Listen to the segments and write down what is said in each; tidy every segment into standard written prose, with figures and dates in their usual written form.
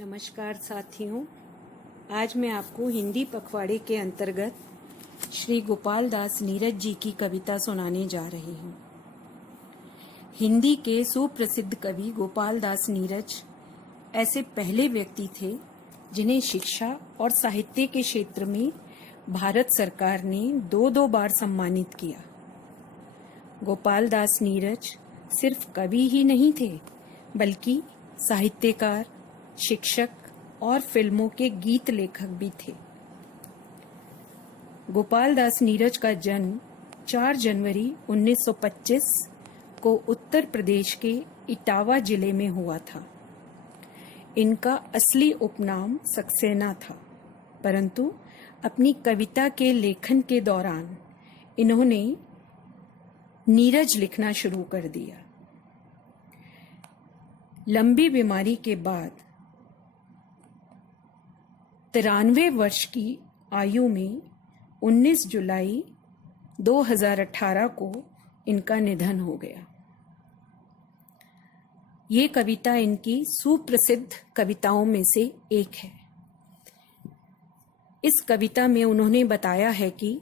नमस्कार साथियों, आज मैं आपको हिंदी पखवाड़े के अंतर्गत श्री गोपाल दास नीरज जी की कविता सुनाने जा रही हूँ। हिंदी के सुप्रसिद्ध कवि गोपाल दास नीरज ऐसे पहले व्यक्ति थे जिन्हें शिक्षा और साहित्य के क्षेत्र में भारत सरकार ने दो बार सम्मानित किया। गोपाल दास नीरज सिर्फ कवि ही नहीं थे, बल्कि साहित्यकार, शिक्षक और फिल्मों के गीत लेखक भी थे। गोपाल दास नीरज का जन्म 4 जनवरी 1925 को उत्तर प्रदेश के इटावा जिले में हुआ था। इनका असली उपनाम सक्सेना था, परंतु अपनी कविता के लेखन के दौरान इन्होंने नीरज लिखना शुरू कर दिया। लंबी बीमारी के बाद 93 वर्ष की आयु में 19 जुलाई 2018 को इनका निधन हो गया। ये कविता इनकी सुप्रसिद्ध कविताओं में से एक है। इस कविता में उन्होंने बताया है कि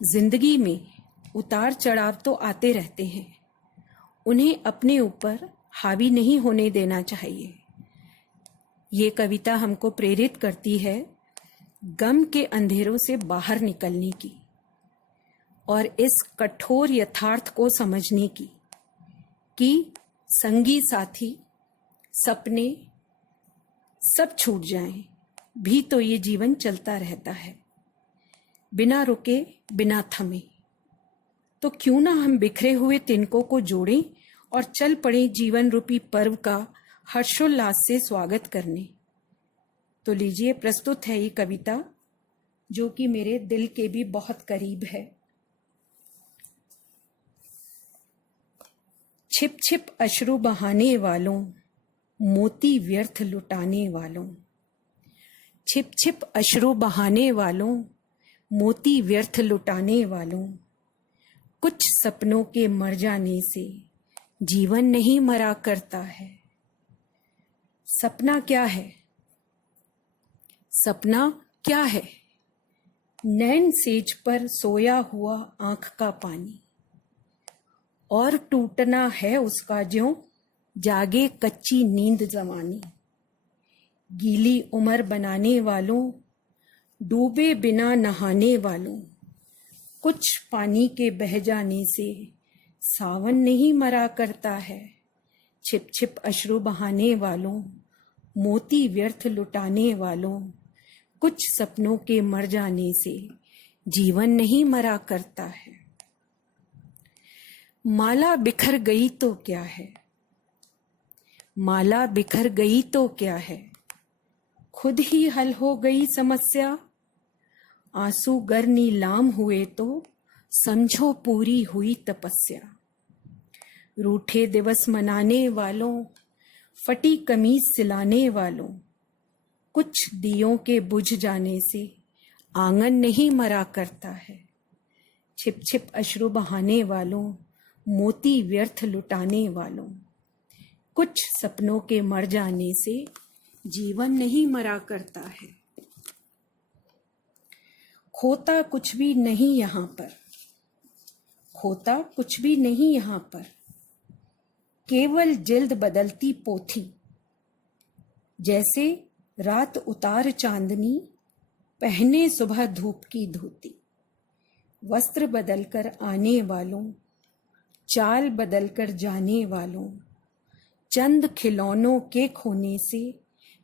जिंदगी में उतार चढ़ाव तो आते रहते हैं, उन्हें अपने ऊपर हावी नहीं होने देना चाहिए। ये कविता हमको प्रेरित करती है गम के अंधेरों से बाहर निकलने की और इस कठोर यथार्थ को समझने की कि संगी साथी सपने सब छूट जाएं भी तो ये जीवन चलता रहता है, बिना रुके बिना थमे। तो क्यों ना हम बिखरे हुए तिनकों को जोड़ें और चल पड़े जीवन रूपी पर्व का हर्षोल्लास से स्वागत करने। तो लीजिए, प्रस्तुत है ये कविता जो कि मेरे दिल के भी बहुत करीब है। छिप छिप अश्रु बहाने वालों, मोती व्यर्थ लुटाने वालों। छिप छिप अश्रु बहाने वालों, मोती व्यर्थ लुटाने वालों। कुछ सपनों के मर जाने से जीवन नहीं मरा करता है। सपना क्या है? सपना क्या है? नैन सेज पर सोया हुआ आंख का पानी, और टूटना है उसका ज्यों जागे कच्ची नींद जवानी। गीली उम्र बनाने वालों, डूबे बिना नहाने वालों। कुछ पानी के बह जाने से सावन नहीं मरा करता है। छिप छिप अश्रु बहाने वालों, मोती व्यर्थ लुटाने वालों। कुछ सपनों के मर जाने से जीवन नहीं मरा करता है। माला बिखर गई तो क्या है? माला बिखर गई तो क्या है? खुद ही हल हो गई समस्या। आंसू गर नीलाम हुए तो समझो पूरी हुई तपस्या। रूठे दिवस मनाने वालों, फटी कमीज सिलाने वालों। कुछ दियों के बुझ जाने से आंगन नहीं मरा करता है। छिप छिप अश्रु बहाने वालों, मोती व्यर्थ लुटाने वालों। कुछ सपनों के मर जाने से जीवन नहीं मरा करता है। खोता कुछ भी नहीं यहाँ पर, खोता कुछ भी नहीं यहाँ पर। केवल जिल्द बदलती पोथी। जैसे रात उतार चांदनी, पहने सुबह धूप की धोती। वस्त्र बदलकर आने वालों, चाल बदलकर जाने वालों। चंद खिलौनों के खोने से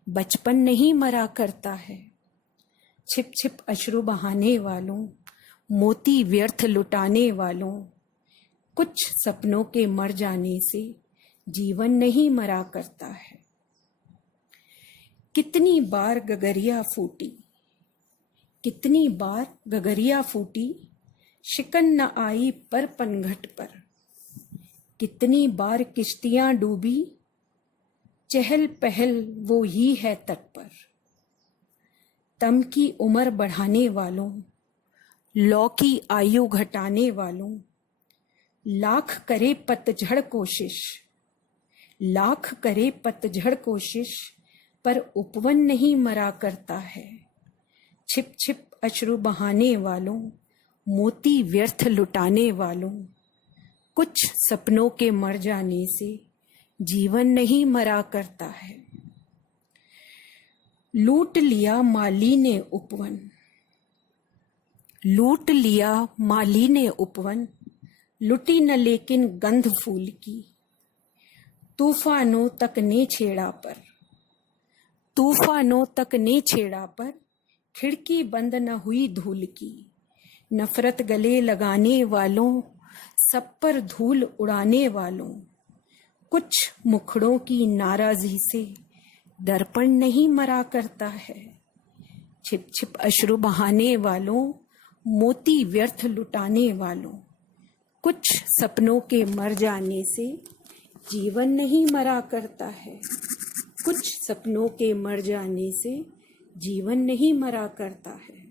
बचपन नहीं मरा करता है। छिप छिप अश्रु बहाने वालों, मोती व्यर्थ लुटाने वालों। कुछ सपनों के मर जाने से जीवन नहीं मरा करता है। कितनी बार गगरिया फूटी, कितनी बार गगरिया फूटी। शिकन न आई पर पनघट पर। कितनी बार किश्तियां डूबी, चहल पहल वो ही है तट पर। तम की उम्र बढ़ाने वालों, लौ की आयु घटाने वालों। लाख करे पतझड़ कोशिश, लाख करे पतझड़ कोशिश। पर उपवन नहीं मरा करता है। छिप छिप अश्रु बहाने वालों, मोती व्यर्थ लुटाने वालों, कुछ सपनों के मर जाने से जीवन नहीं मरा करता है। लूट लिया माली ने उपवन, लूट लिया माली ने उपवन, लुटी न लेकिन गंध फूल की। तूफानों तक ने छेड़ा पर, तूफानों तक ने छेड़ा पर, खिड़की बंद न हुई धूल की। नफरत गले लगाने वालों, सब पर धूल उड़ाने वालों, कुछ मुखड़ों की नाराजी से दर्पण नहीं मरा करता है। छिप छिप अश्रु बहाने वालों, मोती व्यर्थ लुटाने वालों, कुछ सपनों के मर जाने से जीवन नहीं मरा करता है। कुछ सपनों के मर जाने से जीवन नहीं मरा करता है।